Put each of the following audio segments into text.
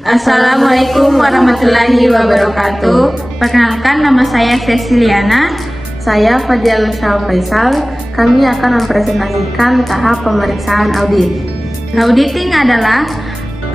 Assalamualaikum warahmatullahi wabarakatuh. Perkenalkan, nama saya Ceciliana. Saya Fadiyal Faisal. Kami akan mempresentasikan tahap pemeriksaan audit. Auditing adalah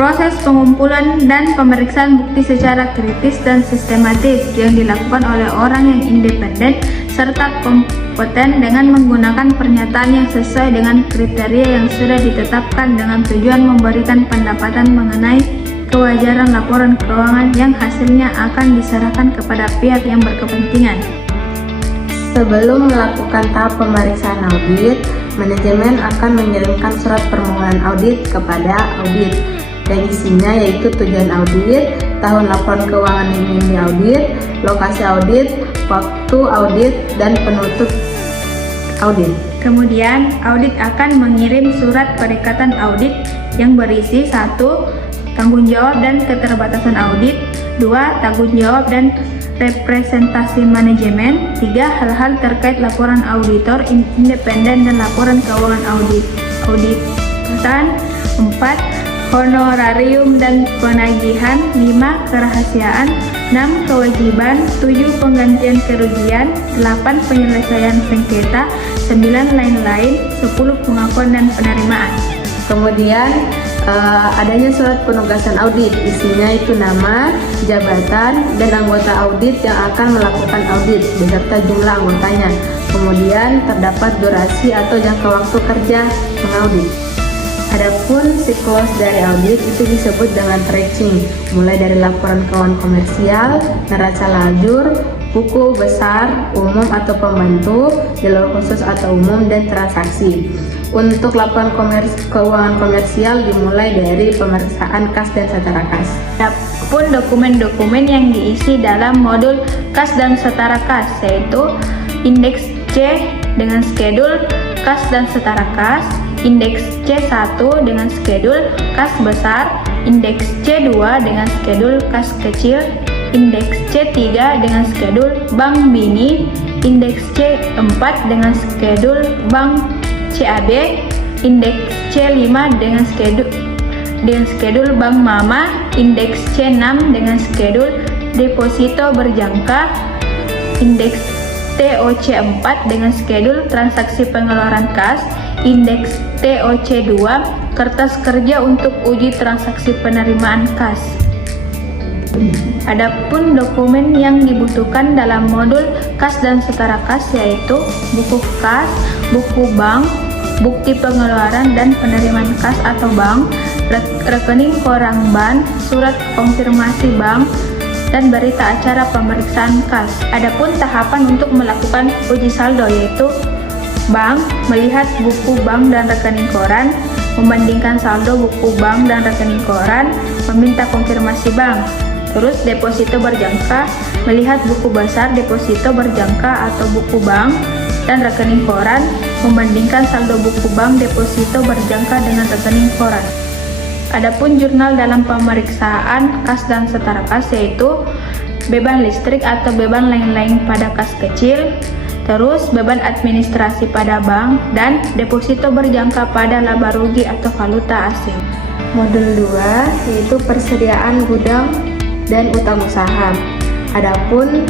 proses pengumpulan dan pemeriksaan bukti secara kritis dan sistematis yang dilakukan oleh orang yang independen serta kompeten dengan menggunakan pernyataan yang sesuai dengan kriteria yang sudah ditetapkan dengan tujuan memberikan pendapatan mengenai kewajaran laporan keuangan yang hasilnya akan diserahkan kepada pihak yang berkepentingan. Sebelum melakukan tahap pemeriksaan audit, manajemen akan mengirimkan surat permohonan audit kepada audit. Dan isinya yaitu tujuan audit, tahun laporan keuangan yang ingin diaudit, lokasi audit, waktu audit, dan penutup audit. Kemudian, audit akan mengirim surat perikatan audit yang berisi 1. Tanggung jawab dan keterbatasan audit, 2. Tanggung jawab dan representasi manajemen, 3. Hal-hal terkait laporan auditor independen dan laporan keuangan audit. 4. Honorarium dan penagihan, 5. Kerahasiaan, 6. Kewajiban, 7. Penggantian kerugian, 8. Penyelesaian sengketa, 9. Lain-lain, 10. Pengakuan dan penerimaan. Kemudian adanya surat penugasan audit, isinya itu nama, jabatan, dan anggota audit yang akan melakukan audit beserta jumlah anggotanya. Kemudian terdapat durasi atau jangka waktu kerja mengaudit. Adapun siklus dari audit itu disebut dengan tracking, mulai dari laporan keuangan komersial, neraca lajur, buku besar, umum atau pembantu, jalur khusus atau umum, dan transaksi. Untuk laporan keuangan komersial dimulai dari pemeriksaan kas dan setara kas. Adapun dokumen-dokumen yang diisi dalam modul kas dan setara kas yaitu indeks C dengan skedul kas dan setara kas, indeks C1 dengan skedul kas besar, indeks C2 dengan skedul kas kecil, indeks C3 dengan skedul bank bini, indeks C4 dengan skedul bank CAB, indeks C5 dengan skedul bank mama, indeks C6 dengan skedul deposito berjangka, indeks TOC4 dengan skedul transaksi pengeluaran kas, indeks TOC2 kertas kerja untuk uji transaksi penerimaan kas. Adapun dokumen yang dibutuhkan dalam modul kas dan setara kas yaitu buku kas, buku bank, bukti pengeluaran dan penerimaan kas atau bank, rekening koran bank, surat konfirmasi bank, dan berita acara pemeriksaan kas. Adapun tahapan untuk melakukan uji saldo yaitu bank melihat buku bank dan rekening koran, membandingkan saldo buku bank dan rekening koran, meminta konfirmasi bank. Terus deposito berjangka, melihat buku besar deposito berjangka atau buku bank dan rekening koran, membandingkan saldo buku bank deposito berjangka dengan rekening koran. Adapun jurnal dalam pemeriksaan kas dan setara kas yaitu beban listrik atau beban lain-lain pada kas kecil, terus beban administrasi pada bank, dan deposito berjangka pada laba rugi atau valuta asing. Modul 2 yaitu persediaan gudang dan utang usaha. Adapun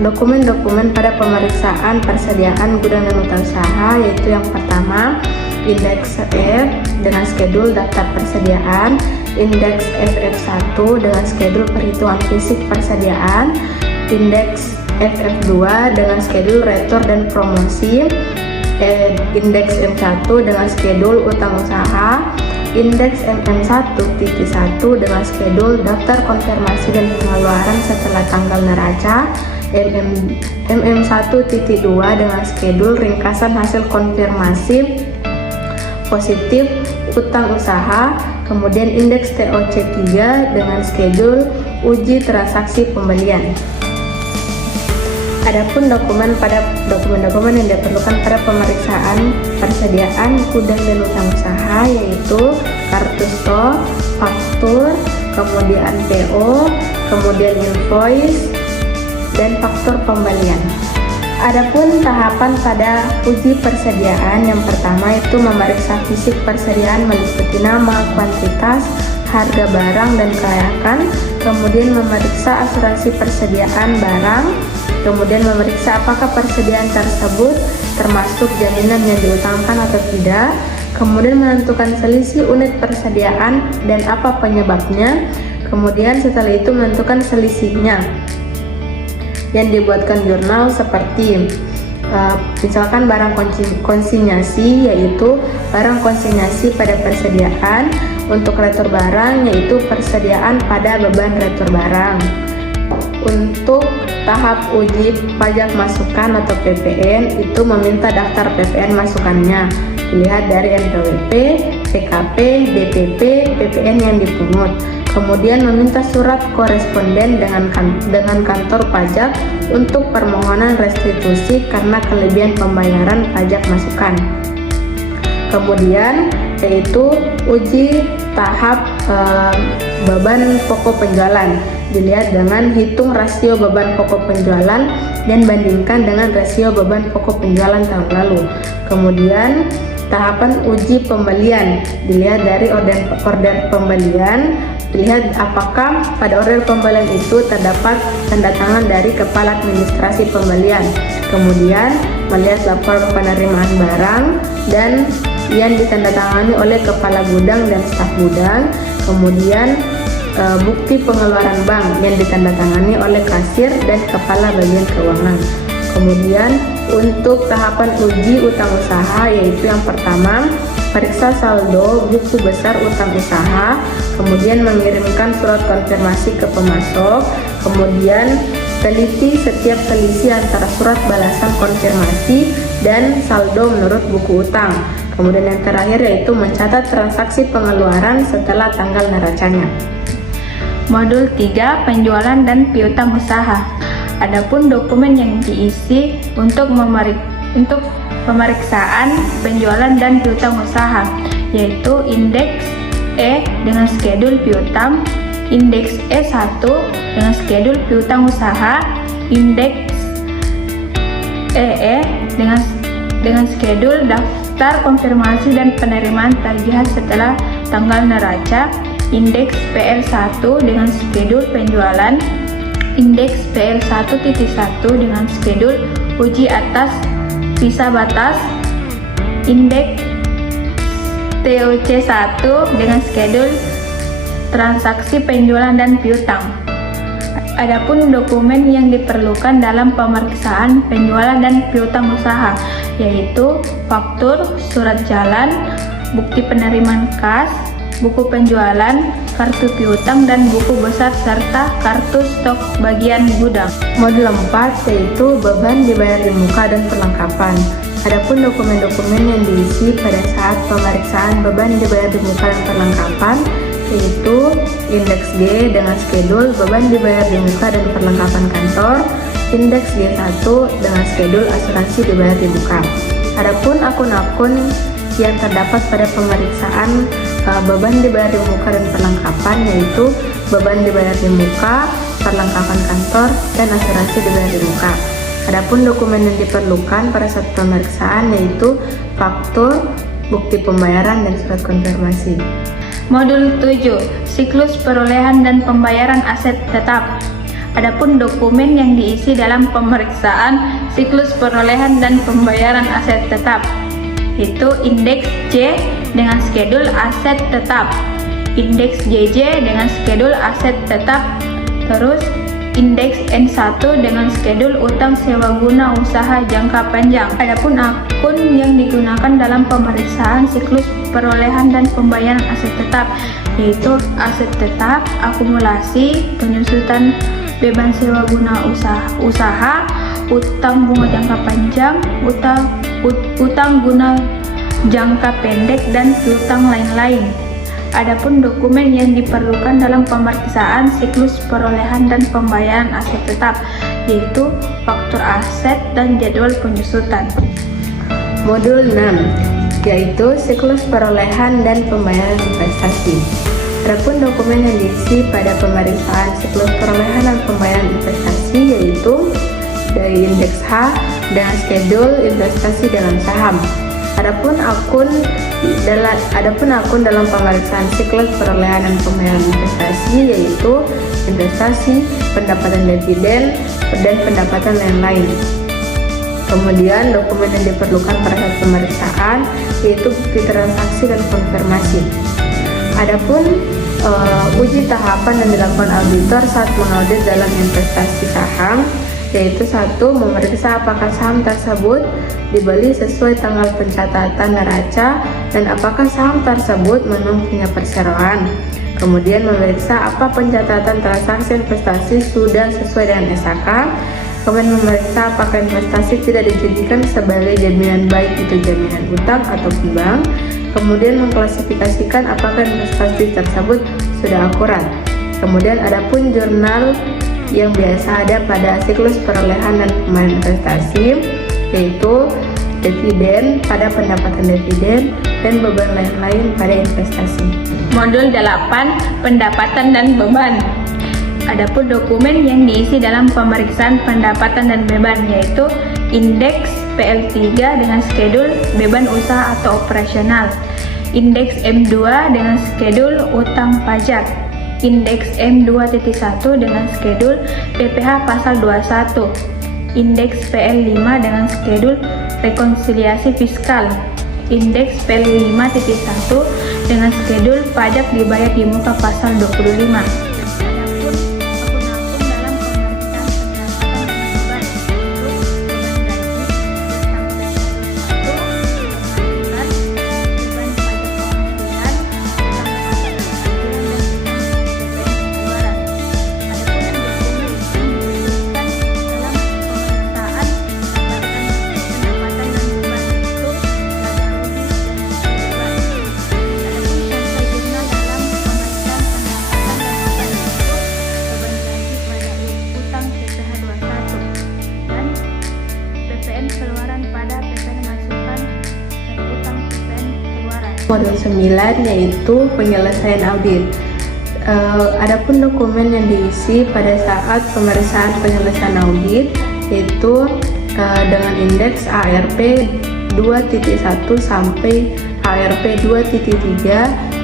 dokumen-dokumen pada pemeriksaan persediaan gudang dan utang usaha yaitu yang pertama indeks F dengan skedul daftar persediaan, indeks FF1 dengan skedul perhitungan fisik persediaan, indeks FF2 dengan skedul retur dan promosi, indeks M1 dengan skedul utang usaha, indeks MM1.1 dengan skedul daftar konfirmasi dan pengeluaran setelah tanggal neraca, MM1.2 dengan skedul ringkasan hasil konfirmasi positif utang usaha, kemudian indeks TOC3 dengan skedul uji transaksi pembelian. Adapun dokumen-dokumen yang diperlukan pada pemeriksaan persediaan gudang dan utang usaha yaitu kartu stok, faktur, kemudian PO, kemudian invoice, dan faktur pembelian. Adapun tahapan pada uji persediaan, yang pertama itu memeriksa fisik persediaan meliputi nama, kuantitas, harga barang dan kelayakan, kemudian memeriksa asuransi persediaan barang, kemudian memeriksa apakah persediaan tersebut termasuk jaminan yang diutangkan atau tidak, kemudian menentukan selisih unit persediaan dan apa penyebabnya, kemudian setelah itu menentukan selisihnya yang dibuatkan jurnal seperti misalkan barang konsinyasi, yaitu barang konsinyasi pada persediaan, untuk retur barang yaitu persediaan pada beban retur barang. Untuk tahap uji pajak masukan atau PPN itu meminta daftar PPN masukannya, dilihat dari NPWP, PKP, DPP, PPN yang dipungut. Kemudian meminta surat koresponden dengan kantor pajak untuk permohonan restitusi karena kelebihan pembayaran pajak masukan. Kemudian yaitu uji tahap beban pokok penjualan, dilihat dengan hitung rasio beban pokok penjualan dan bandingkan dengan rasio beban pokok penjualan tahun lalu. Kemudian tahapan uji pembelian, dilihat dari order pembelian, lihat apakah pada order pembelian itu terdapat tanda tangan dari kepala administrasi pembelian. Kemudian melihat lapor penerimaan barang dan yang ditandatangani oleh kepala gudang dan staf gudang. Kemudian bukti pengeluaran bank yang ditandatangani oleh kasir dan kepala bagian keuangan. Kemudian untuk tahapan uji utang usaha, yaitu yang pertama periksa saldo buku besar utang usaha, kemudian mengirimkan surat konfirmasi ke pemasok, kemudian teliti setiap selisih antara surat balasan konfirmasi dan saldo menurut buku utang. Kemudian yang terakhir yaitu mencatat transaksi pengeluaran setelah tanggal neracanya. Modul 3, penjualan dan piutang usaha. Adapun dokumen yang diisi untuk pemeriksaan penjualan dan piutang usaha, yaitu indeks E dengan skedul piutang, indeks E1 dengan skedul piutang usaha, indeks EE dengan skedul daftar konfirmasi dan penerimaan tagihan setelah tanggal neraca, indeks PL1 dengan skedul penjualan, indeks PL1.1 dengan skedul uji atas visa batas, indeks TOC1 dengan skedul transaksi penjualan dan piutang. Adapun dokumen yang diperlukan dalam pemeriksaan penjualan dan piutang usaha, yaitu faktur, surat jalan, bukti penerimaan kas, buku penjualan, kartu piutang, dan buku besar serta kartu stok bagian gudang. Modul 4 yaitu beban dibayar di muka dan perlengkapan. Adapun dokumen-dokumen yang diisi pada saat pemeriksaan beban dibayar di muka dan perlengkapan, yaitu indeks G dengan skedul beban dibayar di muka dan perlengkapan kantor, indeks G1 dengan skedul asuransi dibayar di muka. Adapun akun-akun yang terdapat pada pemeriksaan beban dibayar di muka dan perlengkapan, yaitu beban dibayar di muka, perlengkapan kantor, dan asuransi dibayar di muka. Adapun dokumen yang diperlukan pada saat pemeriksaan yaitu faktur, bukti pembayaran, dan surat konfirmasi. Modul 7, siklus perolehan dan pembayaran aset tetap. Adapun dokumen yang diisi dalam pemeriksaan siklus perolehan dan pembayaran aset tetap, yaitu indeks C dengan skedul aset tetap, indeks JJ dengan skedul aset tetap, terus indeks N1 dengan skedul utang sewa guna usaha jangka panjang. Adapun akun yang digunakan dalam pemeriksaan siklus perolehan dan pembayaran aset tetap, yaitu aset tetap, akumulasi, penyusutan beban sewa guna usaha, utang bunga jangka panjang, utang guna jangka pendek, dan piutang lain-lain. Adapun dokumen yang diperlukan dalam pemeriksaan siklus perolehan dan pembayaran aset tetap, yaitu faktur aset dan jadwal penyusutan. Modul 6 yaitu siklus perolehan dan pembayaran investasi. Adapun dokumen yang diisi pada pemeriksaan siklus perolehan dan pembayaran investasi, yaitu dari indeks H dengan skedul investasi dalam saham. Adapun akun dalam pemeriksaan siklus perolehan dan pembayaran investasi yaitu investasi, pendapatan dividen, dan pendapatan lain-lain. Kemudian dokumen yang diperlukan pada saat pemeriksaan yaitu bukti transaksi dan konfirmasi. Adapun uji tahapan yang dilakukan auditor saat mengaudit dalam investasi saham yaitu 1. Memeriksa apakah saham tersebut dibeli sesuai tanggal pencatatan neraca dan apakah saham tersebut mempunyai perseroan. Kemudian memeriksa apa pencatatan transaksi investasi sudah sesuai dengan SHK. Kemudian memeriksa apakah investasi tidak dijadikan sebagai jaminan, baik itu jaminan utang ataupun bank. Kemudian mengklasifikasikan apakah investasi tersebut sudah akurat. Kemudian adapun jurnal yang biasa ada pada siklus perolehan dan pembayaran investasi yaitu dividen pada pendapatan dividen dan beban lain-lain pada investasi. Modul 8, pendapatan dan beban. Adapun dokumen yang diisi dalam pemeriksaan pendapatan dan beban yaitu indeks PL3 dengan skedul beban usaha atau operasional, indeks M2 dengan skedul utang pajak, indeks M2.1 dengan skedul PPh pasal 21, indeks PL5 dengan skedul rekonsiliasi fiskal, indeks PL5.1 dengan skedul pajak dibayar di muka pasal 25. Modul 9 yaitu penyelesaian audit. Adapun dokumen yang diisi pada saat pemeriksaan penyelesaian audit yaitu dengan indeks ARP 2.1 sampai ARP 2.3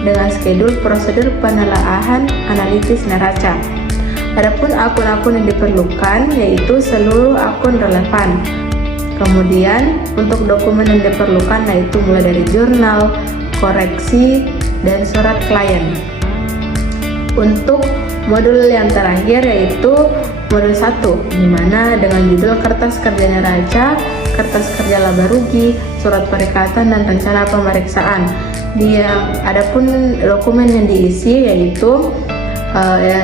dengan skedul prosedur penelaahan analitis neraca. Adapun akun-akun yang diperlukan yaitu seluruh akun relevan. Kemudian untuk dokumen yang diperlukan yaitu mulai dari jurnal, koreksi, dan surat klien. Untuk modul yang terakhir yaitu modul 1 di mana dengan judul kertas kerja neraca, kertas kerja laba rugi, surat perikatan, dan rencana pemeriksaan. Adapun dokumen yang diisi yaitu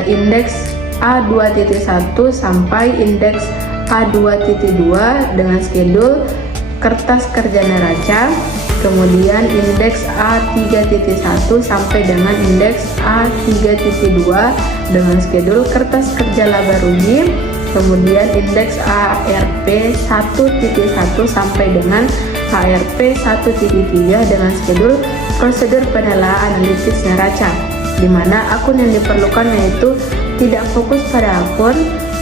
indeks A2.1 sampai indeks A2.2 dengan skedul kertas kerja neraca, kemudian indeks A3.1 sampai dengan indeks A3.2 dengan skedul kertas kerja laba rugi, kemudian indeks ARP 1.1 sampai dengan ARP 1.3 dengan skedul prosedur penelaahan analitis neraca, di mana akun yang diperlukan yaitu tidak fokus pada akun,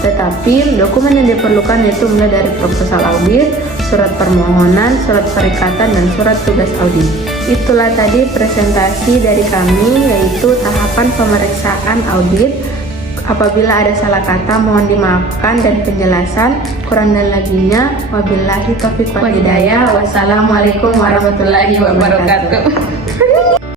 tetapi dokumen yang diperlukan yaitu mulai dari proposal audit, surat permohonan, surat perikatan, dan surat tugas audit. Itulah tadi presentasi dari kami yaitu tahapan pemeriksaan audit. Apabila ada salah kata mohon dimaafkan dan penjelasan. Kurang dan lebihnya wabillahi taufiq wal hidayah. Wassalamualaikum warahmatullahi wabarakatuh.